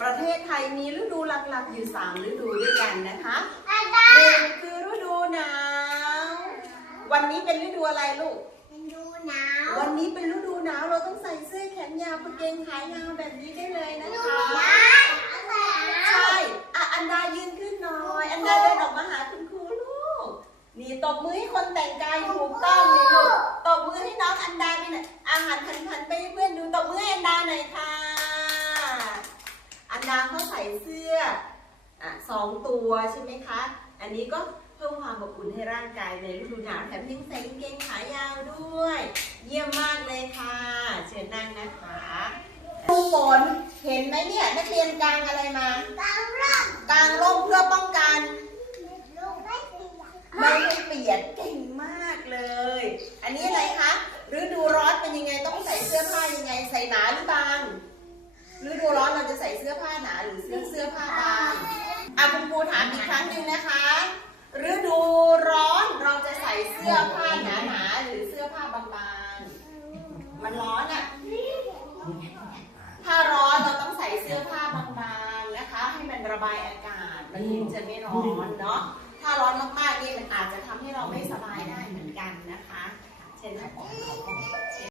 ประเทศไทยมีฤดูหลักๆอยู่ 3 ฤดูด้วยกันนะคะอะไรหนึ่งคือฤดูหนาว วันนี้เป็นฤดูอะไรลูกมันดูหนาว วันนี้เป็นฤดูหนาวเราต้องใส่เสื้อแขนยาวกางเกงขายาวแบบนี้ได้เลยนะดูคะหนาวอะไรใช่อะอันดายืนขึ้นหน่อย อันดาเดินออกมาหาคุณครูลูก นี่ตบมือให้คนแต่งกายถูกต้องเลยลูก ตบมือให้น้องอันดานี่หน่อยอาหารพันพันๆไปให้เพื่อนดูตบมือให้อันดาหน่อยค่ะอันดาเขาใส่เสื้ออสองตัวใช่ไหมคะ อันนี้ก็เพิ่มความอบอุ่นให้ร่างกายในฤดูหนาวแถมยังใส่กางเกงขายาวด้วย เยี่ยมมากเลยค่ะ เชิญนั่งนะคะครูฝนเห็นไหมเนี่ยนักเรียนกลางอะไรมากลางร่มกลางร่มเพื่อป้องกันไม่เปียกไม่ให้เปียกเก่งมากเลย อันนี้อะไรคะฤดูร้อนเป็นยังไงต้อง เสื้อผ้าบางอะคุณครูถามอีกครั้งหนึ่งนะคะ ฤดูร้อนเราจะใส่เสื้อผ้าหนาหนาๆหรือเสื้อผ้าบางๆ มันร้อนอะ ถ้าร้อนเราต้องใส่เสื้อผ้าบางๆนะคะ ให้มันระบายอากาศ มันถึงจะไม่ร้อนเนาะ ถ้าร้อนมากๆนี่มันอาจจะทำให้เราไม่สบายได้เหมือนกันนะคะ เช่น